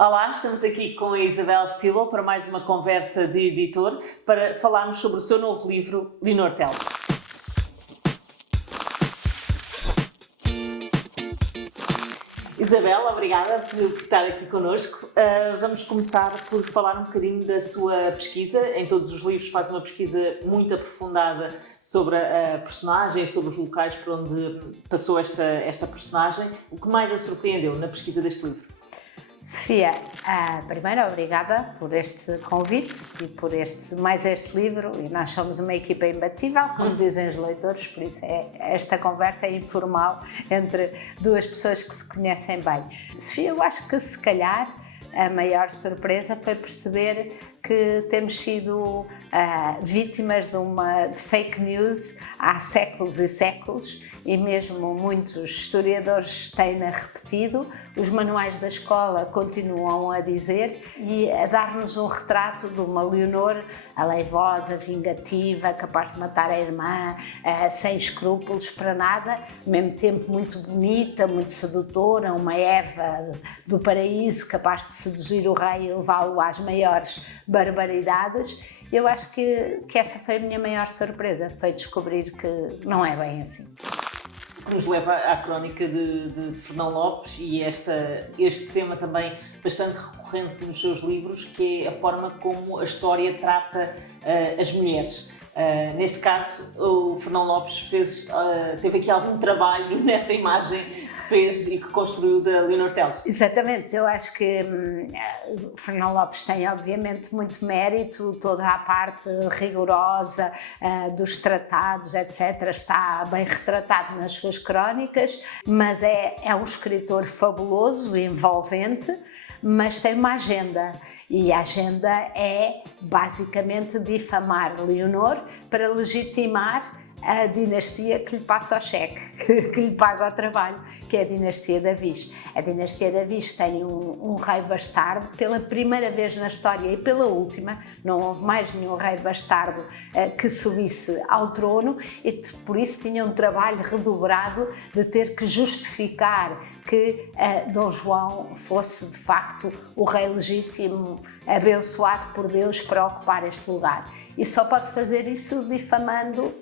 Olá, estamos aqui com a Isabel Stilwell para mais uma conversa de editor para falarmos sobre o seu novo livro, Leonor Teles. Isabel, obrigada por estar aqui connosco. Vamos começar por falar um bocadinho da sua pesquisa. Em todos os livros faz uma pesquisa muito aprofundada sobre a personagem, sobre os locais por onde passou esta personagem. O que mais a surpreendeu na pesquisa deste livro? Sofia, primeiro obrigada por este convite e por mais este livro, e nós somos uma equipa imbatível, como dizem os leitores, por isso esta conversa é informal entre duas pessoas que se conhecem bem. Sofia, eu acho que se calhar a maior surpresa foi perceber que temos sido vítimas de fake news há séculos e séculos, e mesmo muitos historiadores têm-na repetido, os manuais da escola continuam a dizer e a dar-nos um retrato de uma Leonor aleivosa, vingativa, capaz de matar a irmã, sem escrúpulos para nada, ao mesmo tempo muito bonita, muito sedutora, uma Eva do paraíso, capaz de seduzir o rei e levá-lo às maiores barbaridades. Eu acho que essa foi a minha maior surpresa, foi descobrir que não é bem assim. Que nos leva à crónica de Fernão Lopes e este tema também bastante recorrente nos seus livros, que é a forma como a história trata as mulheres. Neste caso, o Fernão Lopes teve aqui algum trabalho nessa imagem que fez e que construiu da Leonor Teles. Exatamente, eu acho que Fernão Lopes tem obviamente muito mérito, toda a parte rigorosa dos tratados, etc., está bem retratado nas suas crónicas, mas é um escritor fabuloso, envolvente, mas tem uma agenda. E a agenda é basicamente difamar Leonor para legitimar a dinastia que lhe passa o cheque, que lhe paga o trabalho, que é a dinastia Davis. A dinastia Davis tem um rei bastardo, pela primeira vez na história e pela última, não houve mais nenhum rei bastardo que subisse ao trono, e por isso tinha um trabalho redobrado de ter que justificar que Dom João fosse de facto o rei legítimo, abençoado por Deus para ocupar este lugar. E só pode fazer isso difamando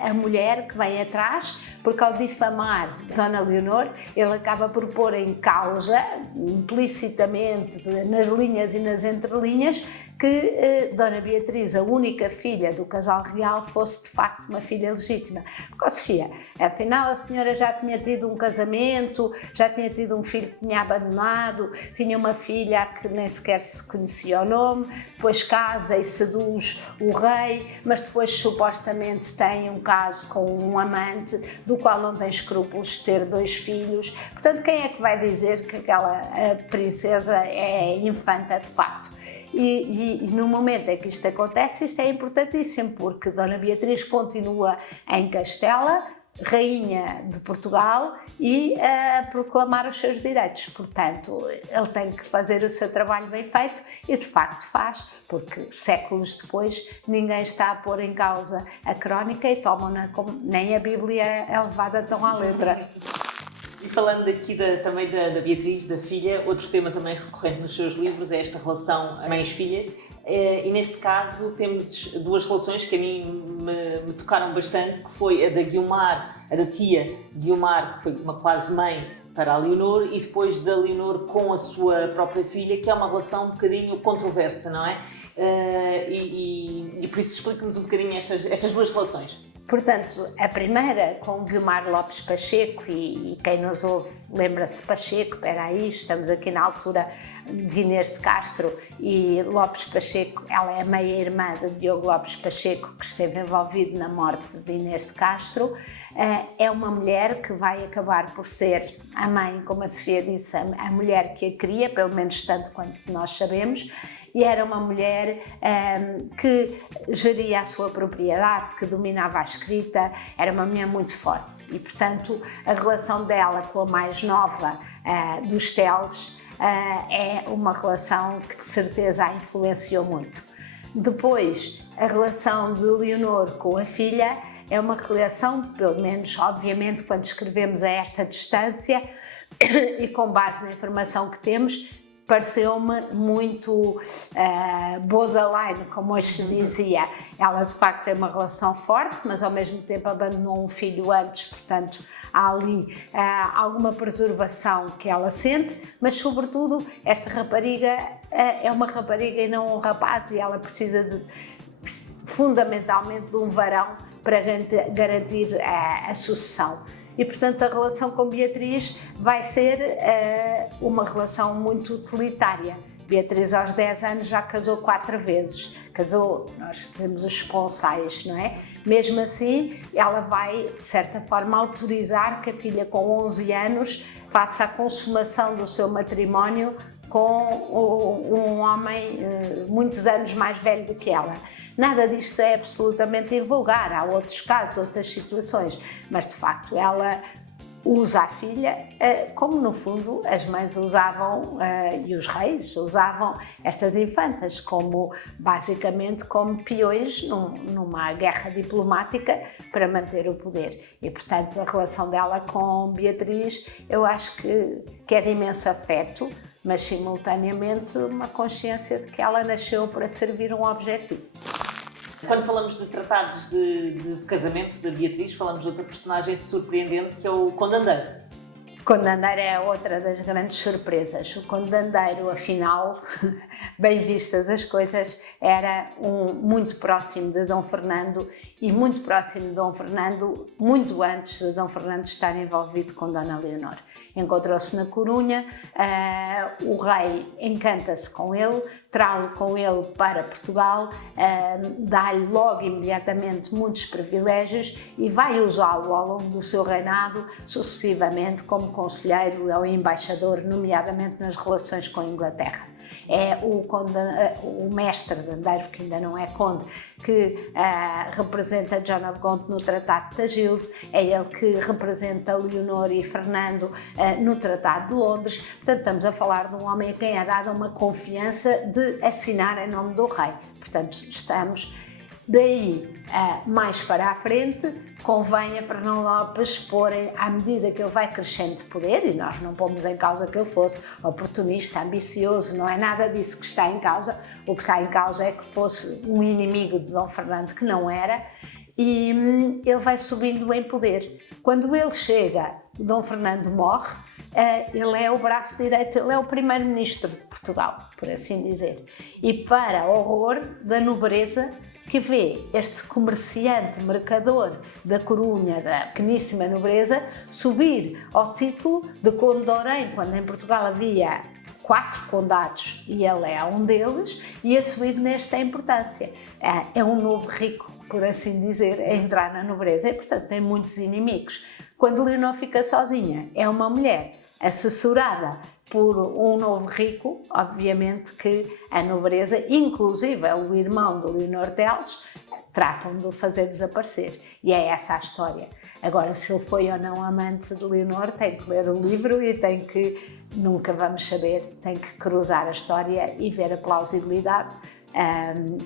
a mulher que vem atrás, porque ao difamar Dona Leonor, ele acaba por pôr em causa, implicitamente, nas linhas e nas entrelinhas, que Dona Beatriz, a única filha do casal real, fosse de facto uma filha legítima. Porque, Sofia, afinal a senhora já tinha tido um casamento, já tinha tido um filho que tinha abandonado, tinha uma filha que nem sequer se conhecia o nome, depois casa e seduz o rei, mas depois supostamente tem um caso com um amante, do qual não tem escrúpulos de ter 2 filhos. Portanto, quem é que vai dizer que aquela princesa é infanta de facto? E no momento em que isto acontece, isto é importantíssimo, porque Dona Beatriz continua em Castela, rainha de Portugal, e a proclamar os seus direitos. Portanto, ele tem que fazer o seu trabalho bem feito, e de facto faz, porque séculos depois ninguém está a pôr em causa a crónica e tomam-na como nem a Bíblia é levada tão à letra. E falando aqui também da Beatriz, da filha, outro tema também recorrente nos seus livros é esta relação mães-filhas. E neste caso temos 2 relações que a mim me tocaram bastante, que foi a da Guiomar, a da tia Guiomar, que foi uma quase mãe para a Leonor, e depois da Leonor com a sua própria filha, que é uma relação um bocadinho controversa, não é? E por isso explique-nos um bocadinho estas 2 relações. Portanto, a primeira com Guiomar Lopes Pacheco, e quem nos ouve lembra-se Pacheco, espera aí, estamos aqui na altura de Inês de Castro, e Lopes Pacheco, ela é meia-irmã de Diogo Lopes Pacheco, que esteve envolvido na morte de Inês de Castro. É uma mulher que vai acabar por ser a mãe, como a Sofia disse, a mulher que a cria, pelo menos tanto quanto nós sabemos, e era uma mulher que geria a sua propriedade, que dominava a escrita, era uma mulher muito forte e, portanto, a relação dela com a mais nova dos Teles é uma relação que de certeza a influenciou muito. Depois, a relação de Leonor com a filha é uma relação, pelo menos, obviamente, quando escrevemos a esta distância e com base na informação que temos, pareceu-me muito borderline, como hoje se dizia. Ela de facto tem uma relação forte, mas ao mesmo tempo abandonou um filho antes, portanto há ali alguma perturbação que ela sente, mas sobretudo esta rapariga é uma rapariga e não um rapaz, e ela precisa fundamentalmente de um varão para garantir a sucessão. E, portanto, a relação com Beatriz vai ser uma relação muito utilitária. Beatriz, aos 10 anos, já casou 4 vezes. Nós temos os esponsais, não é? Mesmo assim, ela vai, de certa forma, autorizar que a filha com 11 anos faça a consumação do seu matrimónio com um homem muitos anos mais velho do que ela. Nada disto é absolutamente invulgar, há outros casos, outras situações, mas de facto ela usa a filha como no fundo as mães usavam e os reis usavam estas infantas, basicamente como peões numa guerra diplomática para manter o poder. E portanto a relação dela com Beatriz, eu acho que é de imenso afeto, mas simultaneamente uma consciência de que ela nasceu para servir um objetivo. Quando falamos de tratados de casamento da Beatriz, falamos de outra personagem surpreendente, que é o Conde Andeiro. O Conde Andeiro é outra das grandes surpresas. O Conde Andeiro, afinal, bem vistas as coisas, era muito próximo de Dom Fernando e muito próximo de Dom Fernando, muito antes de Dom Fernando estar envolvido com Dona Leonor. Encontrou-se na Corunha, o rei encanta-se com ele, traz-o com ele para Portugal, dá-lhe logo imediatamente muitos privilégios e vai usá-lo ao longo do seu reinado, sucessivamente como conselheiro ou embaixador, nomeadamente nas relações com a Inglaterra. É o mestre de Andeiro, que ainda não é conde, que representa John of Gaunt no Tratado de Tagilde, é ele que representa Leonor e Fernando no Tratado de Londres. Portanto, estamos a falar de um homem a quem é dada uma confiança de assinar em nome do rei. Portanto, estamos daí mais para a frente. Convém a Fernão Lopes pôr, à medida que ele vai crescendo de poder, e nós não pomos em causa que ele fosse oportunista, ambicioso, não é nada disso que está em causa. O que está em causa é que fosse um inimigo de Dom Fernando, que não era, e ele vai subindo em poder. Quando ele chega, Dom Fernando morre, ele é o braço direito, ele é o primeiro-ministro de Portugal, por assim dizer. E para horror da nobreza, que vê este comerciante, mercador da Corunha, da pequeníssima nobreza, subir ao título de Conde de Orém, quando em Portugal havia 4 condados e ele é um deles, e a subir nesta importância. É um novo rico, por assim dizer, a entrar na nobreza e, portanto, tem muitos inimigos. Quando Leonor fica sozinha, é uma mulher assessorada por um novo rico, obviamente que a nobreza, inclusive o irmão de Leonor Teles, tratam de o fazer desaparecer. E é essa a história. Agora, se ele foi ou não amante de Leonor, tem que ler o livro e nunca vamos saber, tem que cruzar a história e ver a plausibilidade.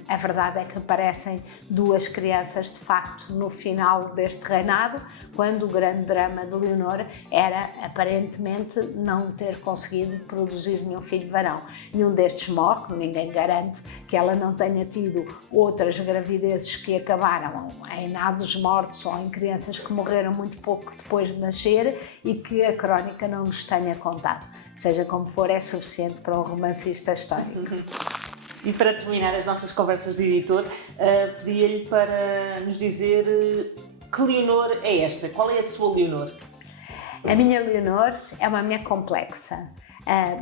A verdade é que aparecem 2 crianças de facto no final deste reinado, quando o grande drama de Leonor era aparentemente não ter conseguido produzir nenhum filho varão. Nenhum destes morre, ninguém garante que ela não tenha tido outras gravidezes que acabaram em nados mortos ou em crianças que morreram muito pouco depois de nascer e que a crónica não nos tenha contado. Seja como for, é suficiente para um romancista histórico. E para terminar as nossas conversas de editor, pedia-lhe para nos dizer que Leonor é esta? Qual é a sua Leonor? A minha Leonor é uma mulher complexa.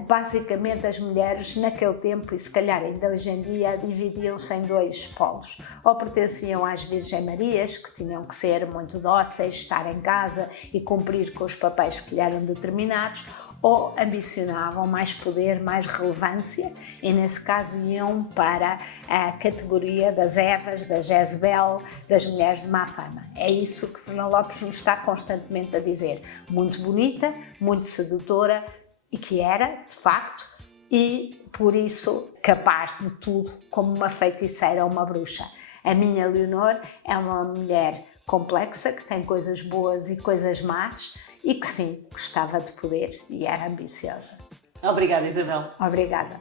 Basicamente, as mulheres naquele tempo, e se calhar ainda hoje em dia, dividiam-se em 2 polos. Ou pertenciam às Virgem Marias, que tinham que ser muito dóceis, estar em casa e cumprir com os papéis que lhe eram determinados, ou ambicionavam mais poder, mais relevância, e nesse caso iam para a categoria das Evas, da Jezebel, das mulheres de má fama. É isso que Fernão Lopes nos está constantemente a dizer. Muito bonita, muito sedutora, e que era, de facto, e por isso capaz de tudo, como uma feiticeira ou uma bruxa. A minha Leonor é uma mulher complexa, que tem coisas boas e coisas más, e que sim, gostava de poder e era ambiciosa. Obrigada, Isabel. Obrigada.